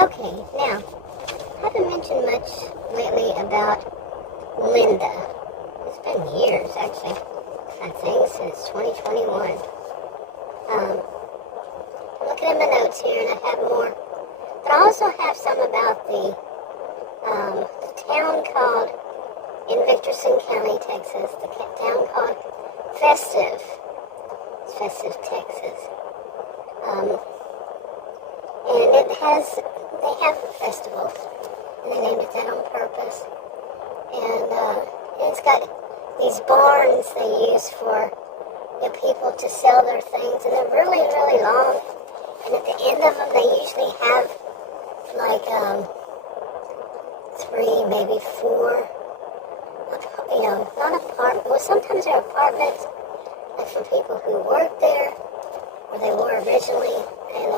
Okay, now, I haven't mentioned much lately about Linda. It's been years, actually, I think, since 2021. Looking at my notes here, and I have more. But I also have some about the town called, in Victorson County, Texas, the town called Festive. It's Festive, Texas. And they have a festival, and they named it that on purpose. And it's got these barns they use for people to sell their things, and they're really, really long. And at the end of them, they usually have like 3, maybe 4, not apartments. Well, sometimes they're apartments, like for people who work there, or they were originally, and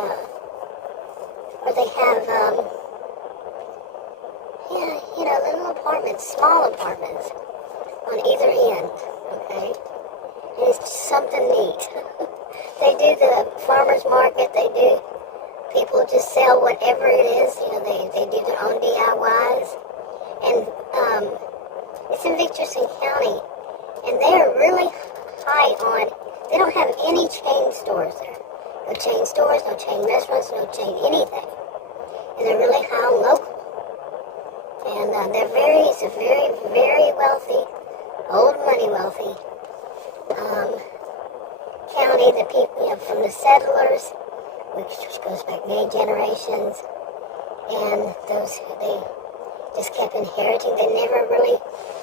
or they have little apartments, small apartments on either end. Okay, and it's just something neat. They do the farmers market. They do. People just sell whatever it is. They do their own DIYs, and it's in Victorson County, and they are really high on. They don't have any chain stores there. No chain stores, no chain restaurants, no chain anything, and they're really high on local. And it's a very, very wealthy, old money wealthy county. The people, from the settlers, which goes back many generations, and those they just kept inheriting. They never really,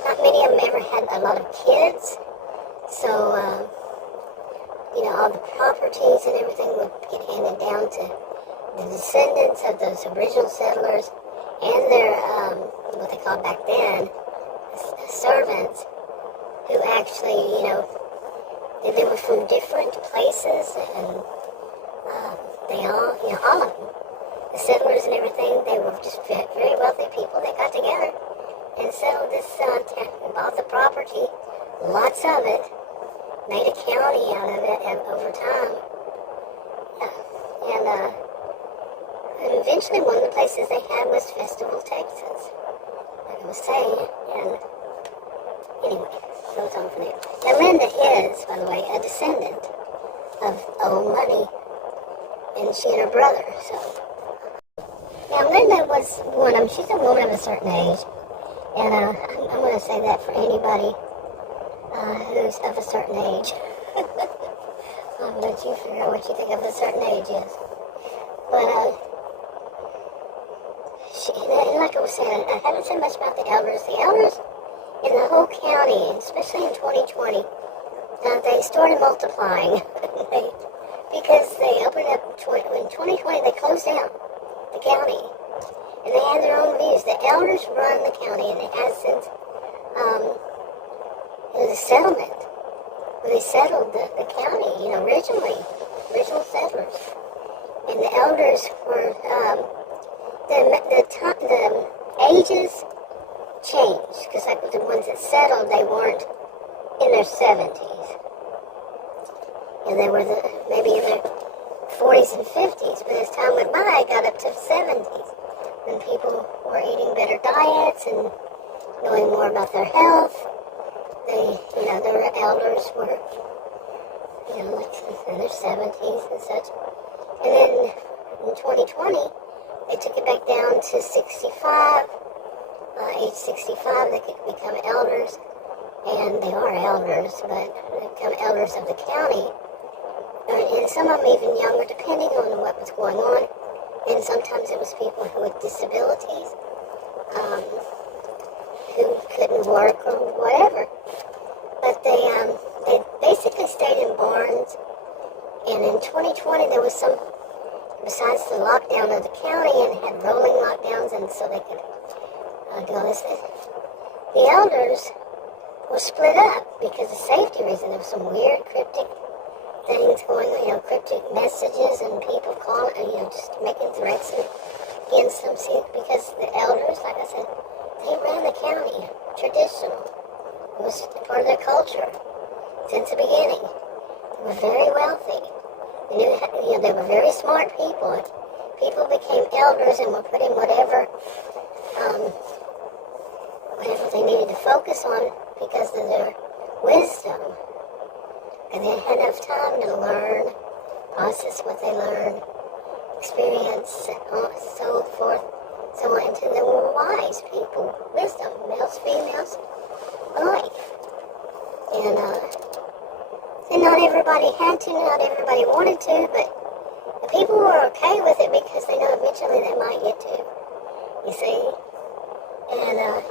not many of them ever had a lot of kids, so all the properties and everything would get handed down to the descendants of those original settlers and their what they called back then servants, who actually they were from different places, and they all all of them, the settlers and everything, they were just very wealthy people. They got together and settled this town, bought the property, lots of it, made a county out of it over time. And eventually one of the places they had was Festival, Texas, like I was saying. And anyway, so it's on from there. Now Linda is, by the way, a descendant of old money, and she and her brother. So now Linda was one of them. She's a woman of a certain age, and I'm going to say that for anybody who's of a certain age. I'll let you figure out what you think of a certain age is. But like I was saying, I haven't said much about the elders. The elders in the whole county, especially in 2020, they started multiplying. Because they opened up in 2020, they closed down the county, and they had their own views. The elders run the county, and it has since it was a settlement where they settled the county. Original settlers, and the elders were the ages changed, because like the ones that settled, they weren't in their 70s. And they were maybe in their 40s and 50s, but as time went by, it got up to 70s, when people were eating better diets and knowing more about their health. Their elders were, like in their 70s and such. And then in 2020, they took it back down to 65. Age 65, they could become elders, and they are elders, but they become elders of the county. And some of them even younger, depending on what was going on. And sometimes it was people who had disabilities, who couldn't work or whatever. But they basically stayed in barns. And in 2020, there was some, besides the lockdown of the county, and had rolling lockdowns, and so they could do all this. The elders were split up because of safety reasons. There was some weird cryptic things going on, cryptic messages, and people calling, just making threats against them. See, because the elders, like I said, they ran the county, traditional. It was part of their culture since the beginning. They were very wealthy. They knew, they were very smart people. people became elders and were putting whatever they needed to focus on because of their wisdom. And they had enough time to learn, process what they learned, experience, so forth, so on. And they were wise people, wisdom, males, females, alike. And not everybody had to, not everybody wanted to, but the people were okay with it because they know eventually they might get to, you see. And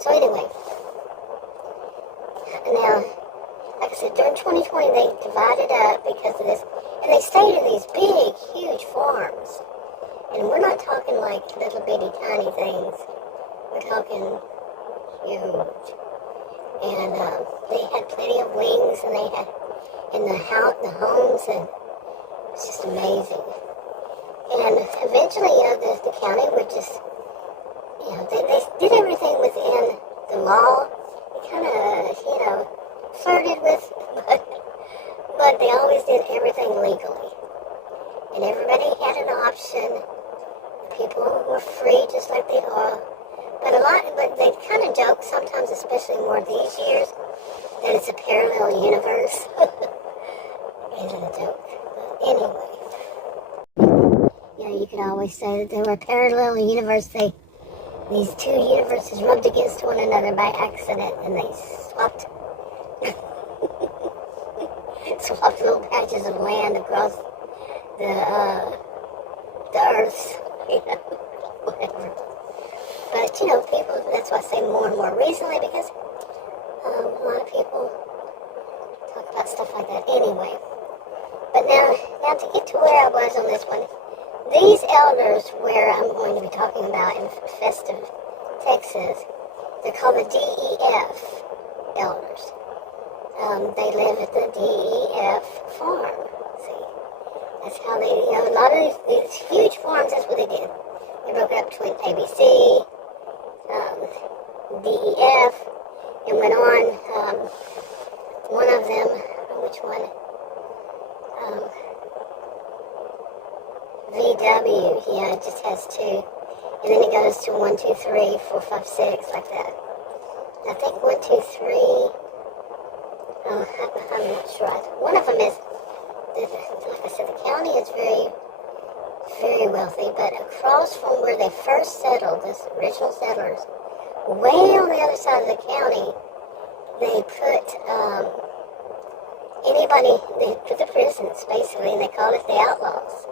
so anyway, now, like I said, during 2020 they divided up because of this, and they stayed in these big, huge farms. And we're not talking like little bitty tiny things. We're talking huge. And they had plenty of wings, and they had in the house, the homes, and it was just amazing. And eventually, the county would just, they did everything within the law. They kind of, flirted with, but they always did everything legally. And everybody had an option. People were free just like they are. But they kind of joke sometimes, especially more these years, that it's a parallel universe. It's a joke. But anyway, you could always say that they were a parallel universe. These two universes rubbed against one another by accident, and they swapped little patches of land across the Earth's, whatever. But, people, that's why I say more and more recently, because a lot of people talk about stuff like that anyway. But now to get to where I was on this one, these elders, where I'm going to be talking about in Festive, Texas, they're called the DEF elders. They live at the DEF farm. See, that's how they, a lot of these huge farms, that's what they did. They broke it up between ABC, DEF, and went on. One of them, which one? VW, yeah, it just has two. And then it goes to 1, 2, 3, 4, 5, 6, like that. I think 1, 2, 3, I'm not sure. One of them is, like I said, the county is very, very wealthy, but across from where they first settled, the original settlers, way on the other side of the county, they put they put the prisons, basically, and they called it the Outlaws.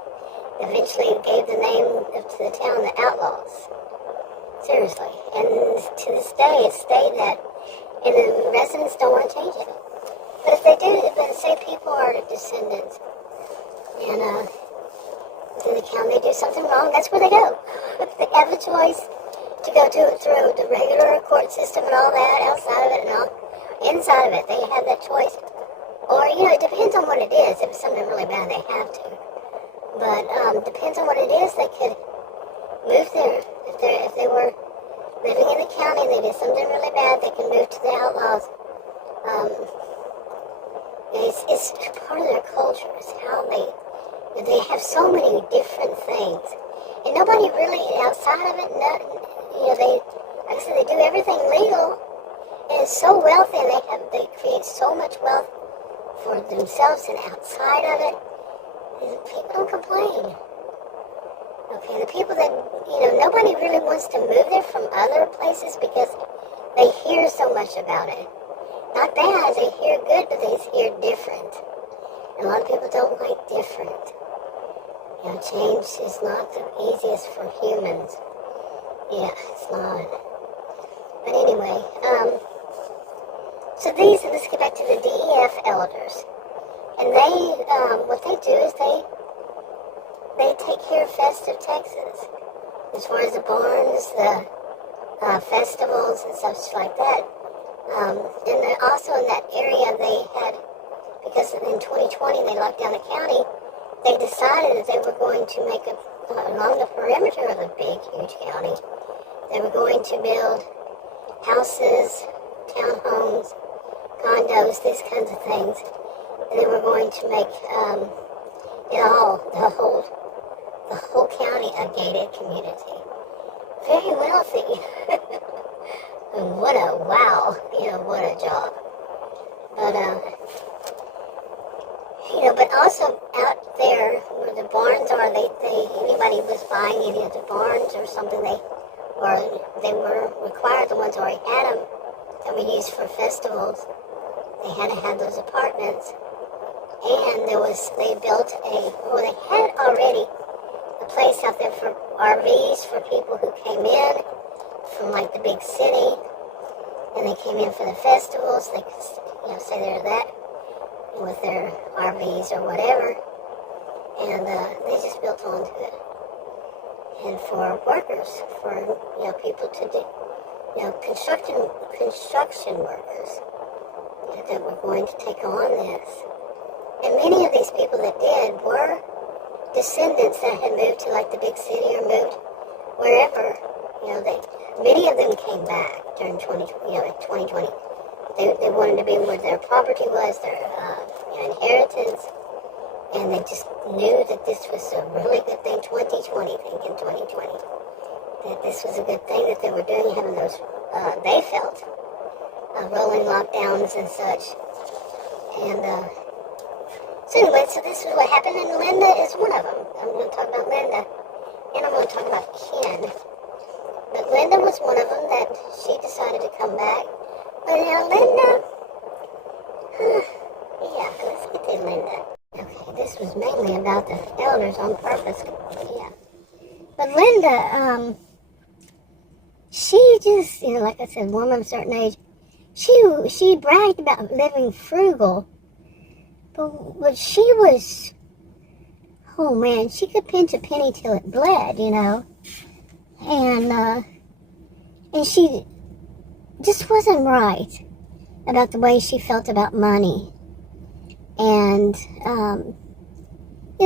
Eventually it gave the name to the town the Outlaws. Seriously. And to this day, it stayed that, and the residents don't want to change it. But if they do, but say people are descendants, and in the county do something wrong, that's where they go. They have a choice to go through the regular court system and all that, outside of it and all, inside of it, they have that choice. Or, it depends on what it is. If it's something really bad, they have to. But depends on what it is, they could move there. If they were living in the county and they did something really bad, they can move to the Outlaws. It's part of their culture. It's how they have so many different things. And nobody really outside of it, like I said, they do everything legal. And it's so wealthy, and they create so much wealth for themselves and outside of it. And people don't complain. Okay, the people that, nobody really wants to move there from other places because they hear so much about it. Not bad, they hear good, but they hear different. And a lot of people don't like different. Change is not the easiest for humans. Yeah, it's not. But anyway, so let's get back to the DEF elders. And what they do is they take care of Festive Texas. As far as the barns, the festivals and such like that. And also in that area they had, because in 2020 they locked down the county, they decided that they were going to make along the perimeter of the big, huge county, they were going to build houses, townhomes, condos, these kinds of things. And they were going to make the whole the whole county a gated community. Very wealthy. And what a wow, what a job. But, but also out there where the barns are, anybody was buying any of the barns or something, they were required, the ones who already had them, that were used for festivals, they had to have those apartments. And they had already a place out there for RVs for people who came in from like the big city, and they came in for the festivals. They could, stay there that with their RVs or whatever, and they just built onto it. And for workers, for people to do, construction workers that were going to take on this. And many of these people that did were descendants that had moved to like the big city or moved wherever. Many of them came back during 2020. They wanted to be where their property was, their inheritance, and they just knew that this was a really good thing. 2020, thinking 2020, that this was a good thing that they were doing, having those. They felt rolling lockdowns and such, and. So anyway, this is what happened, and Linda is one of them. I'm going to talk about Linda, and I'm going to talk about Ken. But Linda was one of them that she decided to come back. But Linda, let's get to Linda. Okay, this was mainly about the elders on purpose. Yeah. But Linda, she just, like I said, woman of a certain age, she bragged about living frugal. But she was, oh man, she could pinch a penny till it bled, and she just wasn't right about the way she felt about money. And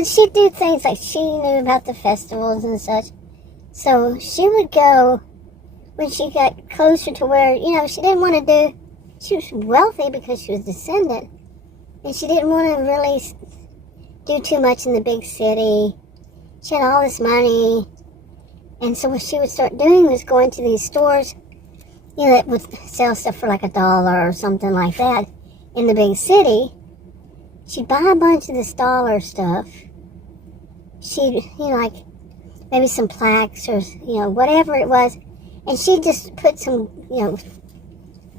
she'd do things like she knew about the festivals and such. So she would go when she got closer to where, she didn't want to do, she was wealthy because she was descendant. And she didn't want to really do too much in the big city. She had all this money. And so what she would start doing was going to these stores, that would sell stuff for like $1 or something like that in the big city. She'd buy a bunch of this dollar stuff. She'd, like maybe some plaques or, whatever it was. And she'd just put some,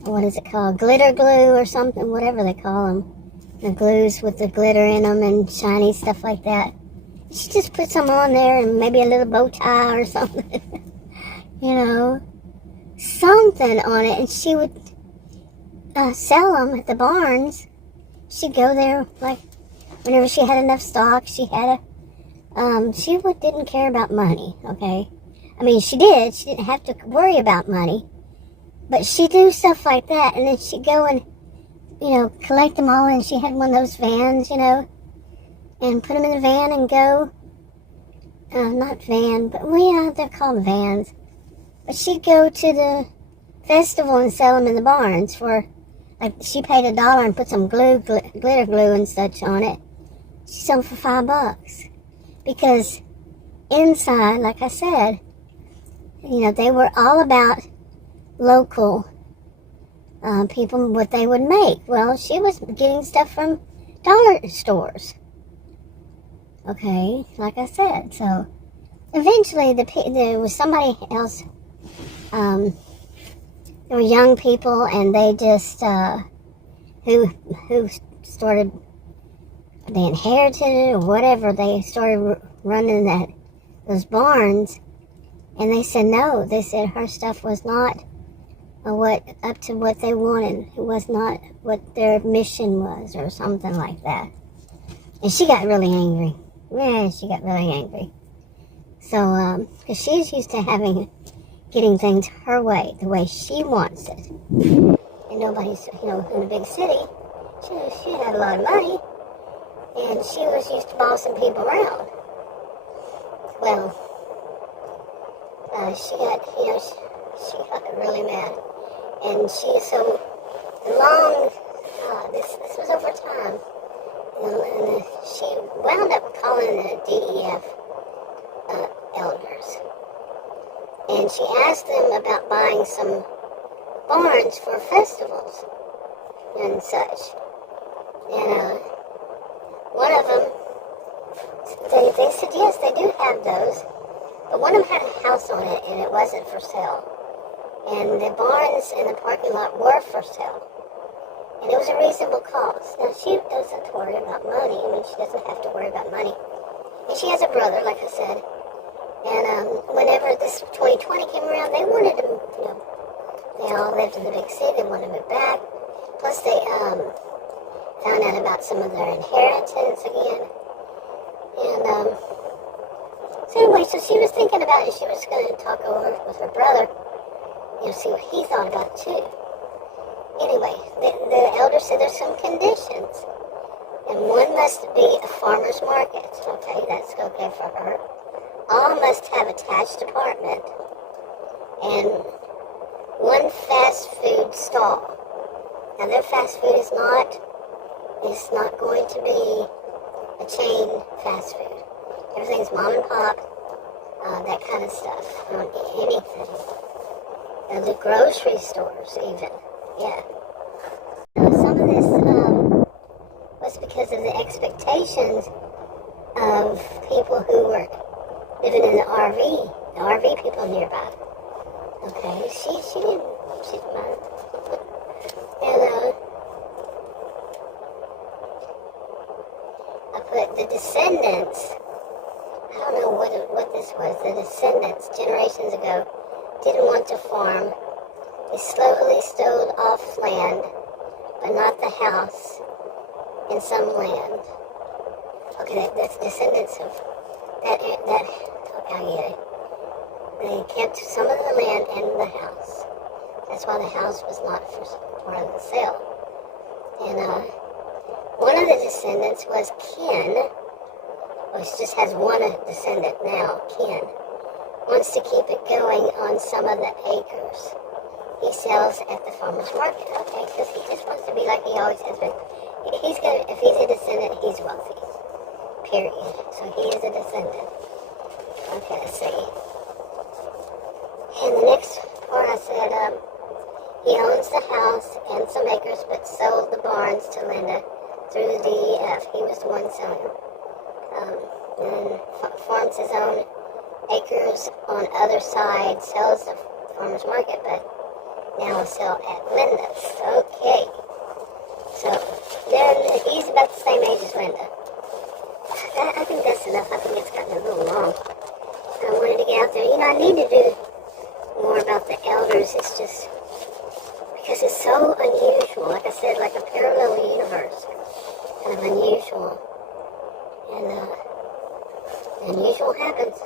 what is it called? Glitter glue or something, whatever they call them. The glues with the glitter in them and shiny stuff like that. She just put some on there and maybe a little bow tie or something. Something on it. And she would sell them at the barns. She'd go there, like, whenever she had enough stock, she had she didn't care about money, okay? I mean, she did. She didn't have to worry about money. But she'd do stuff like that, and then she'd go and collect them all, and she had one of those vans, and put them in the van and go, not van, but, they're called vans. But she'd go to the festival and sell them in the barns for, like, she paid $1 and put some glitter glue and such on it. She sold them for $5. Because inside, like I said, they were all about local people, what they would make. Well, she was getting stuff from dollar stores. Okay, like I said. So eventually there was somebody else. There were young people, and they just who started, they inherited it or whatever. They started running those barns, and they said no. They said her stuff was not up to what they wanted. It was not what their mission was, or something like that. And she got really angry. Yeah, she got really angry. So, because she's used to getting things her way, the way she wants it. And nobody's, in a big city, she had a lot of money, and she was used to bossing people around. Well, she got really mad. And this was over time, and she wound up calling the DEF And she asked them about buying some barns for festivals and such. And one of them, they said yes, they do have those. But one of them had a house on it and it wasn't for sale. And the barns in the parking lot were for sale. And it was a reasonable cost. Now, she doesn't worry about money. I mean, she doesn't have to worry about money. And she has a brother, like I said. And whenever this 2020 came around, they wanted to, they all lived in the big city. They wanted to move back. Plus, they found out about some of their inheritance again. And so anyway, so she was thinking about it. She was going to talk over with her brother, see what he thought about it too. Anyway, the elder said there's some conditions. And one must be a farmer's market. Okay, that's okay for her. All must have attached apartment. And one fast food stall. Now their fast food is not going to be a chain fast food. Everything's mom and pop, that kind of stuff. Anything. And the grocery stores even. Yeah. Some of this was because of the expectations of people who were living in the RV people nearby. Okay, she didn't mind. And I put the descendants, I don't know what this was, the descendants generations ago didn't want to farm. They slowly stole off land, but not the house, in some land. Okay, that's descendants of that okay, they kept some of the land and the house. That's why the house was not for part of the sale. And one of the descendants was Ken, which just has one descendant now, Ken, wants to keep it going on some of the acres he sells at the farmer's market. Okay, because he just wants to be like he always has been. If he's a descendant, he's wealthy. Period. So he is a descendant. Okay, let's see. And the next part I said, he owns the house and some acres, but sold the barns to Linda through the DEF. He was the one selling them. And farms his own acres on other side, sells the farmer's market, but now will sell at Linda's. Okay. So, he's about the same age as Linda. I think that's enough. I think it's gotten a little long. I wanted to get out there. I need to do more about the elders. It's just because it's so unusual. Like I said, like a parallel universe. Kind of unusual. And unusual happens.